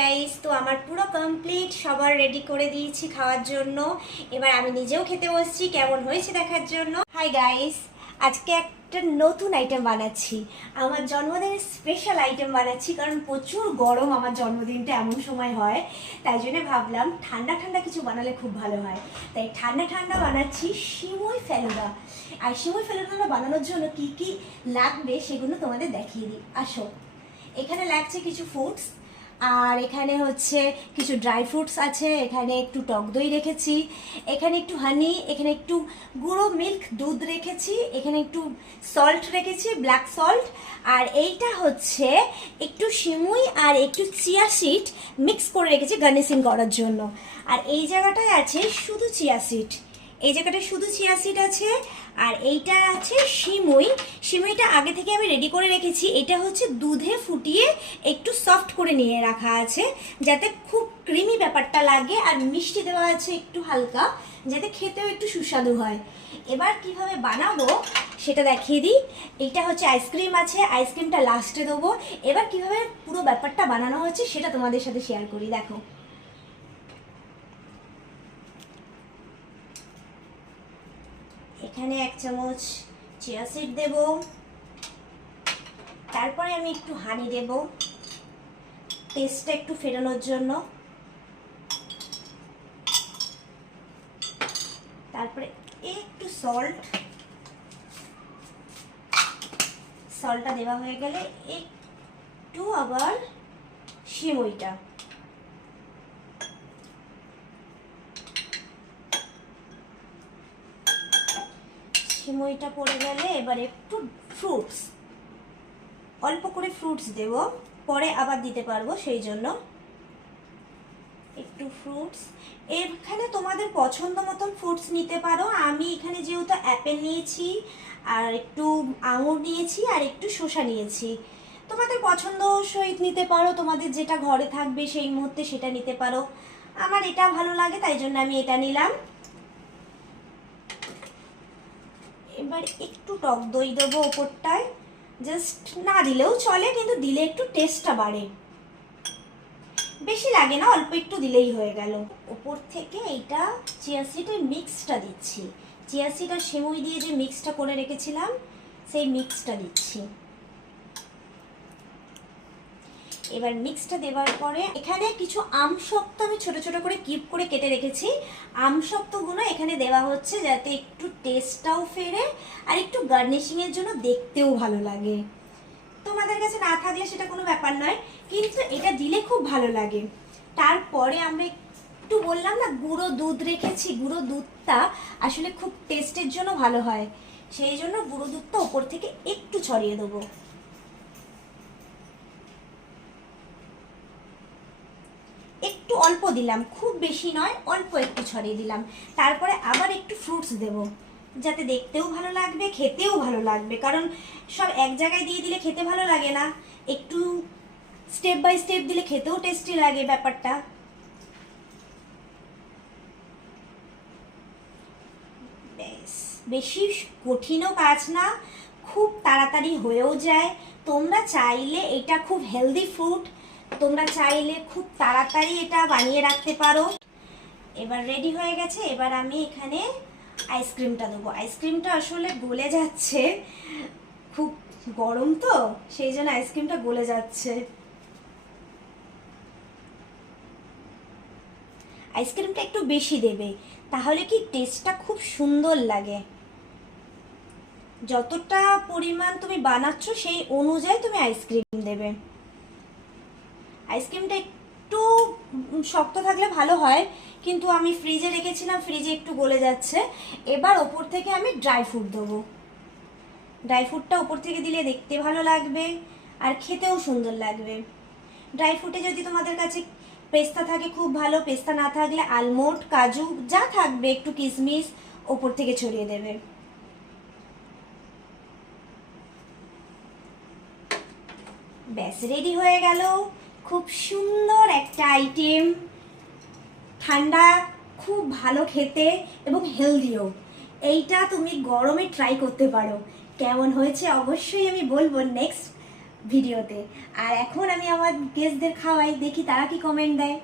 Guys, তো আমার পুরো কমপ্লিট, সবার রেডি করে দিয়েছি খাওয়ার জন্য। এবার আমি নিজেও খেতে বসছি কেমন হয়েছে দেখার জন্য। হাই গাইস, আজকে একটা নতুন আইটেম বানাচ্ছি, আমার জন্মদিনের স্পেশাল আইটেম বানাচ্ছি। কারণ প্রচুর গরম আমার জন্মদিনটা এমন সময় হয়, তাই জন্য ভাবলাম ঠান্ডা ঠান্ডা কিছু বানালে খুব ভালো হয়। তাই ঠান্ডা ঠান্ডা বানাচ্ছি সিমই ফেলুদা। আর সিমই ফেলুদাটা বানানোর জন্য কি কি লাগবে সেগুলো তোমাদের দেখিয়ে দিই। আসো, এখানে লাগছে কিছু ফ্রুটস, আর এখানে হচ্ছে কিছু ড্রাই ফ্রুটস আছে, এখানে একটু টক দই রেখেছি, এখানে একটু হানি, এখানে একটু গুঁড়ো মিল্ক দুধ রেখেছি, এখানে একটু সল্ট রেখেছি, ব্ল্যাক সল্ট, আর এইটা হচ্ছে একটু সিমুই আর একটু চিয়া সিড মিক্স করে রেখেছি গার্নিশিং করার জন্য। আর এই জায়গাটায় আছে শুধু চিয়া সিড, এই জায়গাটায় শুধু চিয়া সিড আছে। আর এইটা আছে সিমুই, সিমুইটা আগে থেকে আমি রেডি করে রেখেছি। এটা হচ্ছে দুধে ফুটিয়ে একটু সফট করে নিয়ে রাখা আছে, যাতে খুব ক্রিমি ব্যাপারটা লাগে। আর মিষ্টি দেওয়া আছে একটু হালকা, যাতে খেতেও একটু সুস্বাদু হয়। এবার কিভাবে বানাবো সেটা দেখিয়ে দিই। এইটা হচ্ছে আইসক্রিম আছে, আইসক্রিমটা লাস্টে দেবো। এবার কিভাবে পুরো ব্যাপারটা বানানো হচ্ছে সেটা তোমাদের সাথে শেয়ার করি। দেখো, এখানে 1 চামচ চিয়া সিড দেব, তারপরে আমি একটু হানি দেব টেস্টটা একটু ফেরানোর জন্য, তারপরে একটু সল্টটা দেওয়া হয়ে গেলে একটু আবার সিমইটা, সিমইটা পড়ে গেলে এবার একটু ফ্রুটস, অল্প করে ফ্রুটস দেব, পরে আবার দিতে পারবো, সেই জন্য একটু ফ্রুটস। এখানে তোমাদের পছন্দ মতন ফ্রুটস নিতে পারো। আমি এখানে যেহেতু অ্যাপেল নিয়েছি, আর একটু আঙুর নিয়েছি, আর একটু শসা নিয়েছি। তোমাদের পছন্দ সহিত নিতে পারো, তোমাদের যেটা ঘরে থাকবে সেই মুহূর্তে সেটা নিতে পারো। আমার এটা ভালো লাগে তাই জন্য আমি এটা নিলাম। এবার একটু টক দই দেবো ওপরটায়, জাস্ট না দিলেও চলে, কিন্তু দিলে একটু টেস্টটা বাড়ে। বেশি লাগে না, অল্প একটু দিলেই হয়ে গেল। ওপর থেকে এইটা চিয়া সিডের মিক্সটা দিচ্ছি, চিয়া সিড আর সিমুই দিয়ে যে মিক্সটা করে রেখেছিলাম সেই মিক্সটা দিচ্ছি। এবার মিক্সটা দেওয়ার পরে এখানে কিছু আমসত্ত্ব আমি ছোট ছোট করে কিউব করে কেটে রেখেছি। আমসত্ত্বগুলো এখানে দেওয়া হচ্ছে যাতে একটু টেস্টটাও ফেরে, আর একটু গার্নিশিংয়ের জন্য দেখতেও ভালো লাগে। তোমাদের কাছে না থাকলে সেটা কোনো ব্যাপার নয়, কিন্তু এটা দিলে খুব ভালো লাগে। তারপরে আমরা একটু বললাম না গুঁড়ো দুধ রেখেছি, গুঁড়ো দুধটা আসলে খুব টেস্টের জন্য ভালো হয়, সেই জন্য গুঁড়ো দুধটা ওপর থেকে একটু ছড়িয়ে দেবো, একটু অল্প দিলাম, খুব বেশি নয়, অল্প একটু ছড়িয়ে দিলাম। তারপরে আবার একটু ফ্রুটস দেব, যাতে দেখতেও ভালো লাগবে, খেতেও ভালো লাগবে। কারণ সব এক জায়গায় দিয়ে দিলে খেতে ভালো লাগে না, একটু স্টেপ বাই স্টেপ দিলে খেতেও টেস্টি লাগে ব্যাপারটা। বেশ, বেশি কঠিনও কাজ না, খুব তাড়াতাড়ি হয়েও যায়। তোমরা চাইলে এটা খুব হেলদি ফ্রুট, তোমরা চাইলে খুব তাড়াতাড়ি এটা বানিয়ে রাখতে পারো। এবার রেডি হয়ে গেছে, এবার আমি এখানে আইসক্রিমটা দেবো। আইসক্রিমটা আসলে গলে যাচ্ছে, খুব গরম তো সেই জন্য আইসক্রিমটা গলে যাচ্ছে। আইসক্রিমটা একটু বেশি দেবে, তাহলে কি টেস্টটা খুব সুন্দর লাগে। যতটা পরিমাণ তুমি বানাচ্ছ সেই অনুযায়ী তুমি আইসক্রিম দেবে। আইসক্রিমটা একটু শক্ত থাকলে ভালো হয়, কিন্তু আমি ফ্রিজে রেখেছিলাম, ফ্রিজে একটু গলে যাচ্ছে। এবার ওপর থেকে আমি ড্রাই ফ্রুট দেবো। ড্রাই ফ্রুটটা ওপর থেকে দিলে দেখতে ভালো লাগবে আর খেতেও সুন্দর লাগবে। ড্রাই ফ্রুটে যদি তোমাদের কাছে পেস্তা থাকে খুব ভালো, পেস্তা না থাকলে আলমন্ড, কাজু যা থাকবে, একটু কিশমিশ ওপর থেকে ছড়িয়ে দেবে। ব্যাস, রেডি হয়ে গেল খুব সুন্দর একটা আইটেম। ঠান্ডা, খুব ভালো খেতে এবং হেলদিও। এইটা তুমি গরমে ট্রাই করতে পারো, কেমন হয়েছে অবশ্যই আমি বলবো নেক্সট ভিডিওতে। আর এখন আমি আমার গেস্টদের খাওয়াই, দেখি তারা কি কমেন্ট দেয়।